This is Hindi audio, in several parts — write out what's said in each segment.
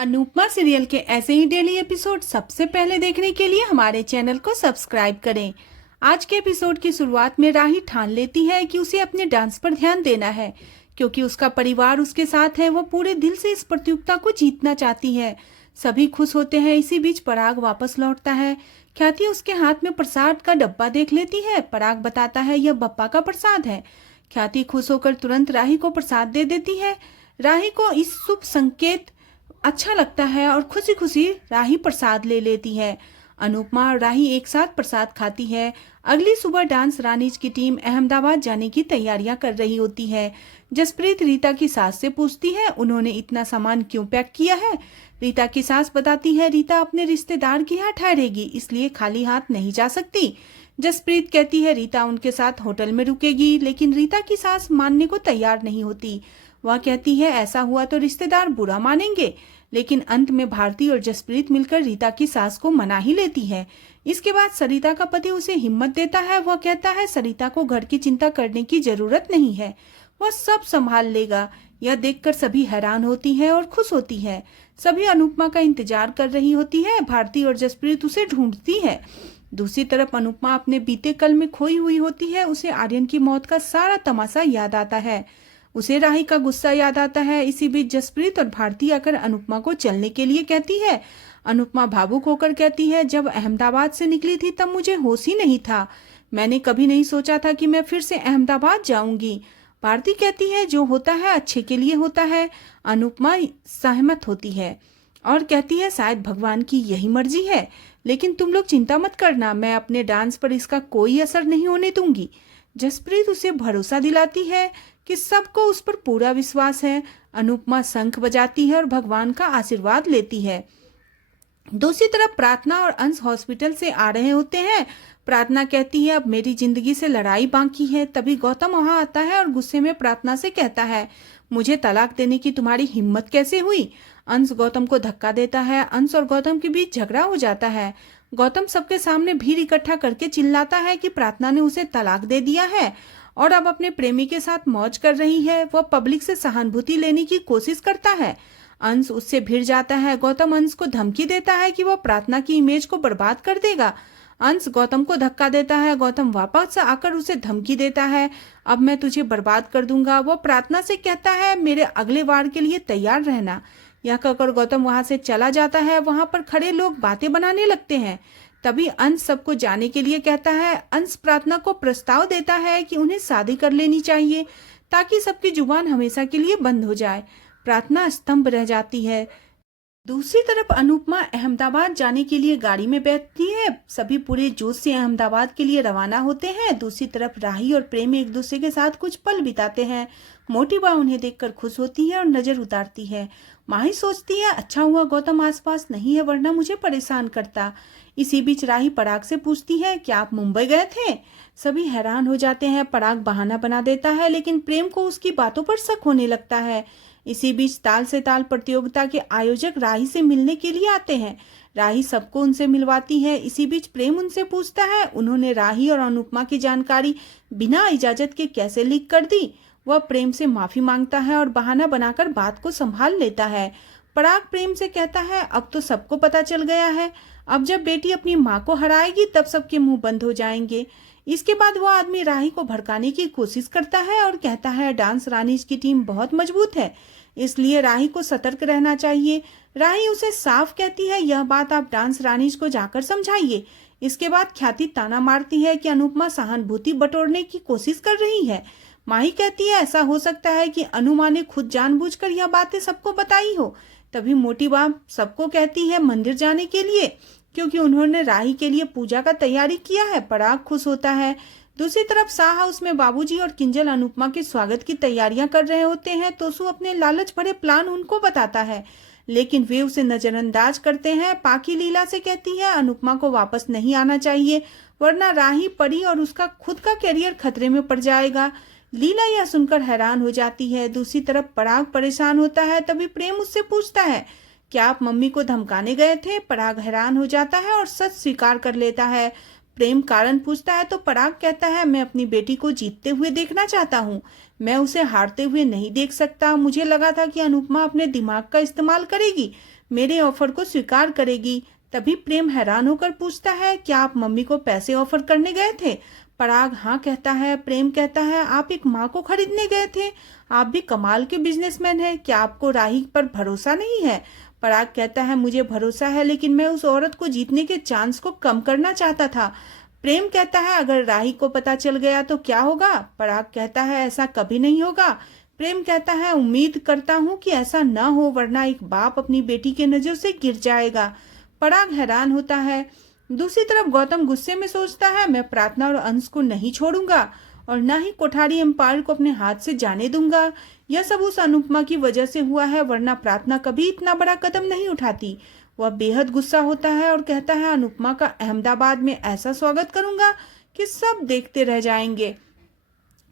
अनुपमा सीरियल के ऐसे ही डेली एपिसोड सबसे पहले देखने के लिए हमारे चैनल को सब्सक्राइब करें। आज के एपिसोड की शुरुआत में राही ठान लेती है कि उसे अपने डांस पर ध्यान देना है, क्योंकि उसका परिवार उसके साथ है। वह पूरे दिल से इस प्रतियोगिता को जीतना चाहती है। सभी खुश होते हैं। इसी बीच पराग वापस लौटता है। ख्याति उसके हाथ में प्रसाद का डब्बा देख लेती है। पराग बताता है यह बप्पा का प्रसाद है। ख्याति खुश होकर तुरंत राही को प्रसाद दे देती है। राही को इस शुभ संकेत अच्छा लगता है और खुशी खुशी राही प्रसाद ले लेती है। अनुपमा और राही एक साथ प्रसाद खाती है। अगली सुबह डांस रानीज की टीम अहमदाबाद जाने की तैयारियां कर रही होती है। जसप्रीत रीता की सास से पूछती है उन्होंने इतना सामान क्यों पैक किया है। रीता की सास बताती है रीता अपने रिश्तेदार के यहाँ ठहरेगी, इसलिए खाली हाथ नहीं जा सकती। जसप्रीत कहती है रीता उनके साथ होटल में रुकेगी, लेकिन रीता की सास मानने को तैयार नहीं होती। वह कहती है ऐसा हुआ तो रिश्तेदार बुरा मानेंगे, लेकिन अंत में भारती और जसप्रीत मिलकर रीता की सास को मना ही लेती है। इसके बाद सरिता का पति उसे हिम्मत देता है। वह कहता है सरिता को घर की चिंता करने की जरूरत नहीं है, वह सब संभाल लेगा। यह देखकर सभी हैरान होती हैं और खुश होती है। सभी अनुपमा का इंतजार कर रही होती है। भारती और जसप्रीत उसे ढूंढती है। दूसरी तरफ अनुपमा अपने बीते कल में खोई हुई होती है। उसे आर्यन की मौत का सारा तमाशा याद आता है। उसे राही का गुस्सा याद आता है। इसी बीच जसप्रीत और भारती आकर अनुपमा को चलने के लिए कहती है। अनुपमा भावुक होकर कहती है जब अहमदाबाद से निकली थी तब मुझे होश ही नहीं था। मैंने कभी नहीं सोचा था कि मैं फिर से अहमदाबाद जाऊंगी। भारती कहती है जो होता है अच्छे के लिए होता है। अनुपमा सहमत होती है और कहती है शायद भगवान की यही मर्जी है, लेकिन तुम लोग चिंता मत करना, मैं अपने डांस पर इसका कोई असर नहीं होने दूंगी। जसप्रीत उसे भरोसा दिलाती है कि सबको उस पर पूरा विश्वास है। अनुपमा शंख बजाती है और भगवान का आशीर्वाद लेती है। दूसरी तरफ प्रार्थना और अंश हॉस्पिटल से आ रहे होते हैं। प्रार्थना कहती है अब मेरी जिंदगी से लड़ाई बाकी है। तभी गौतम वहां आता है और गुस्से में प्रार्थना से कहता है मुझे तलाक देने की तुम्हारी हिम्मत कैसे हुई। अंश गौतम को धक्का देता है। अंश और गौतम के बीच झगड़ा हो जाता है। गौतम सबके सामने भीड़ इकट्ठा करके चिल्लाता है कि प्रार्थना ने उसे तलाक दे दिया है और अब अपने प्रेमी के साथ मौज कर रही है। वह पब्लिक से सहानुभूति लेने की कोशिश करता है। अंश उससे भिड़ जाता है। गौतम अंश को धमकी देता है कि वह प्रार्थना की इमेज को बर्बाद कर देगा। अंश गौतम को धक्का देता है। गौतम वापस आकर उसे धमकी देता है अब मैं तुझे बर्बाद कर दूंगा। वह प्रार्थना से कहता है मेरे अगले वार के लिए तैयार रहना। यह कहकर गौतम वहां से चला जाता है। वहां पर खड़े लोग बातें बनाने लगते हैं। तभी अंश सबको जाने के लिए कहता है। अंश प्रार्थना को प्रस्ताव देता है कि उन्हें शादी कर लेनी चाहिए ताकि सबकी जुबान हमेशा के लिए बंद हो जाए। प्रार्थना स्तंभ रह जाती है। दूसरी तरफ अनुपमा अहमदाबाद जाने के लिए गाड़ी में बैठती है। सभी पूरे जोश से अहमदाबाद के लिए रवाना होते हैं। दूसरी तरफ राही और प्रेम एक दूसरे के साथ कुछ पल बिताते हैं। मोटी बा उन्हें देखकर खुश होती है और नजर उतारती है। माही सोचती है अच्छा हुआ गौतम आसपास नहीं है, वरना मुझे परेशान करता। इसी बीच राही पराग से पूछती है क्या आप मुंबई गए थे। सभी हैरान हो जाते हैं। पराग बहाना बना देता है, लेकिन प्रेम को उसकी बातों पर शक होने लगता है। इसी बीच ताल से ताल प्रतियोगिता के आयोजक राही से मिलने के लिए आते हैं। राही सबको उनसे मिलवाती है। इसी बीच प्रेम उनसे पूछता है उन्होंने राही और अनुपमा की जानकारी बिना इजाजत के कैसे लीक कर दी। वह प्रेम से माफी मांगता है और बहाना बनाकर बात को संभाल लेता है। पराग प्रेम से कहता है अब तो सबको पता चल गया है, अब जब बेटी अपनी माँ को हराएगी तब सबके मुंह बंद हो जाएंगे। इसके बाद वह आदमी राही को भड़काने की कोशिश करता है और कहता है डांस रानीज की टीम बहुत मजबूत है, इसलिए राही को सतर्क रहना चाहिए। राही उसे साफ कहती है यह बात आप डांस रानीज को जाकर समझाइए। इसके बाद ख्याति ताना मारती है कि अनुपमा सहानुभूति बटोरने की कोशिश कर रही है। माही कहती है ऐसा हो सकता है कि अनुमा ने खुद जानबूझकर यह बातें सबको बताई हो। तभी मोटी बाप सबको कहती है मंदिर जाने के लिए, क्योंकि उन्होंने राही के लिए पूजा का तैयारी किया है। पराग खुश होता है। दूसरी तरफ शाह हाउस में बाबूजी और किंजल अनुपमा के स्वागत की तैयारियां कर रहे होते हैं। तोसू अपने लालच भरे प्लान उनको बताता है, लेकिन वे उसे नजरअंदाज करते हैं। पाकी लीला से कहती है अनुपमा को वापस नहीं आना चाहिए, वरना राही परी और उसका खुद का करियर खतरे में पड़ जाएगा। लीला यह सुनकर हैरान हो जाती है। दूसरी तरफ पराग परेशान होता है। तभी प्रेम उससे पूछता है क्या आप मम्मी को धमकाने गए थे। पराग हैरान हो जाता है और सच स्वीकार कर लेता है। प्रेम कारण पूछता है तो पराग कहता है मैं अपनी बेटी को जीतते हुए देखना चाहता हूँ, मैं उसे हारते हुए नहीं देख सकता। मुझे लगा था कि अनुपमा अपने दिमाग का इस्तेमाल करेगी। मेरे ऑफर को स्वीकार करेगी। तभी प्रेम हैरान होकर पूछता है, क्या आप मम्मी को पैसे ऑफर करने गए थे? पराग हाँ कहता है। प्रेम कहता है, आप एक माँ को खरीदने गए थे? आप भी कमाल के बिजनेसमैन हैं। क्या आपको राही पर भरोसा नहीं है? पराग कहता है, मुझे भरोसा है, लेकिन मैं उस औरत को जीतने के चांस को कम करना चाहता था। प्रेम कहता है, अगर राही को पता चल गया तो क्या होगा? पराग कहता है, ऐसा कभी नहीं होगा। प्रेम कहता है, उम्मीद करता हूँ कि ऐसा न हो, वरना एक बाप अपनी बेटी के नजर से गिर जाएगा। पराग हैरान होता है। दूसरी तरफ गौतम गुस्से में सोचता है, मैं प्रार्थना और अंश को नहीं छोड़ूंगा और न ही कोठारी एम्पायर को अपने हाथ से जाने दूंगा। यह सब उस अनुपमा की वजह से हुआ है, वरना प्रार्थना कभी इतना बड़ा कदम नहीं उठाती। वह बेहद गुस्सा होता है और कहता है, अनुपमा का अहमदाबाद में ऐसा स्वागत करूंगा कि सब देखते रह जाएंगे।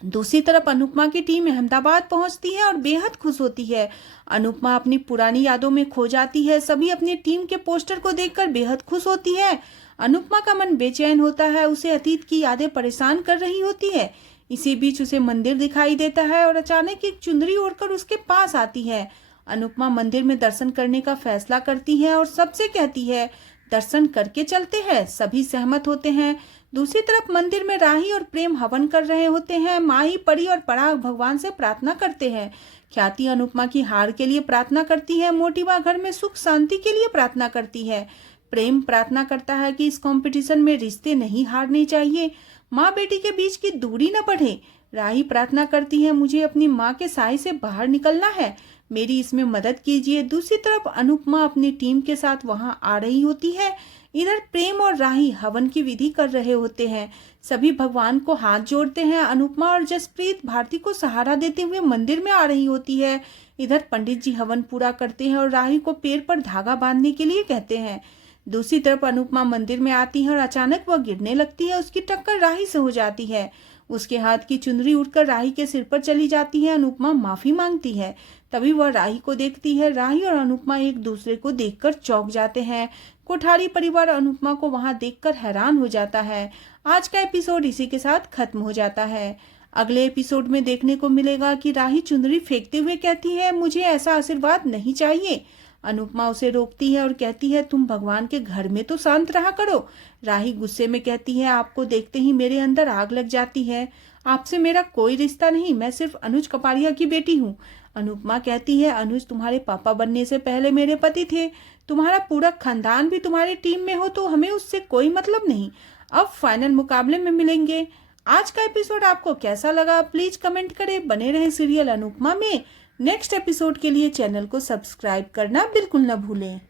दूसरी तरफ अनुपमा की टीम अहमदाबाद पहुंचती है और बेहद खुश होती है। अनुपमा अपनी पुरानी यादों में खो जाती है। सभी अपनी टीम के पोस्टर को देखकर बेहद खुश होती है। अनुपमा का मन बेचैन होता है, उसे अतीत की यादें परेशान कर रही होती है। इसी बीच उसे मंदिर दिखाई देता है और अचानक एक चुनरी ओढ़कर उसके पास आती है। अनुपमा मंदिर में दर्शन करने का फैसला करती है और सबसे कहती है, दर्शन करके चलते हैं। सभी सहमत होते हैं। दूसरी तरफ मंदिर में राही और प्रेम हवन कर रहे होते हैं। माही, परी और पराग भगवान से प्रार्थना करते हैं। ख्याति अनुपमा की हार के लिए प्रार्थना करती है। मोटिवा घर में सुख शांति के लिए प्रार्थना करती है। प्रेम प्रार्थना करता है कि इस कंपटीशन में रिश्ते नहीं हारने चाहिए, माँ बेटी के बीच की दूरी न बढ़े। राही प्रार्थना करती है, मुझे अपनी माँ के साए से बाहर निकलना है, मेरी इसमें मदद कीजिए। दूसरी तरफ अनुपमा अपनी टीम के साथ वहां आ रही होती है। इधर प्रेम और राही हवन की विधि कर रहे होते हैं। सभी भगवान को हाथ जोड़ते हैं। अनुपमा और जसप्रीत भारती को सहारा देते हुए मंदिर में आ रही होती है। इधर पंडित जी हवन पूरा करते हैं और राही को पैर पर धागा बांधने के लिए कहते हैं। दूसरी तरफ अनुपमा मंदिर में आती है और अचानक वह गिरने लगती है। उसकी टक्कर राही से हो जाती है। उसके हाथ की चुनरी उठकर राही के सिर पर चली जाती है। अनुपमा माफी मांगती है। तभी वह राही को देखती है। राही और अनुपमा एक दूसरे को देखकर चौंक जाते हैं। कोठारी परिवार अनुपमा को वहां देखकर हैरान हो जाता है। आज का एपिसोड इसी के साथ खत्म हो जाता है। अगले एपिसोड में देखने को मिलेगा कि राही चुनरी फेंकते हुए कहती है, मुझे ऐसा आशीर्वाद नहीं चाहिए। अनुपमा उसे रोकती है और कहती है, तुम भगवान के घर में तो शांत रहा करो। राही गुस्से में कहती है, आपको देखते ही मेरे अंदर आग लग जाती है। आपसे मेरा कोई रिश्ता नहीं, मैं सिर्फ अनुज कपाड़िया की बेटी हूँ। अनुपमा कहती है, अनुज तुम्हारे पापा बनने से पहले मेरे पति थे। तुम्हारा पूरा खानदान भी तुम्हारी टीम में हो तो हमें उससे कोई मतलब नहीं। अब फाइनल मुकाबले में मिलेंगे। आज का एपिसोड आपको कैसा लगा प्लीज कमेंट करें। बने रहे सीरियल अनुपमा में। नेक्स्ट एपिसोड के लिए चैनल को सब्सक्राइब करना बिल्कुल न भूलें।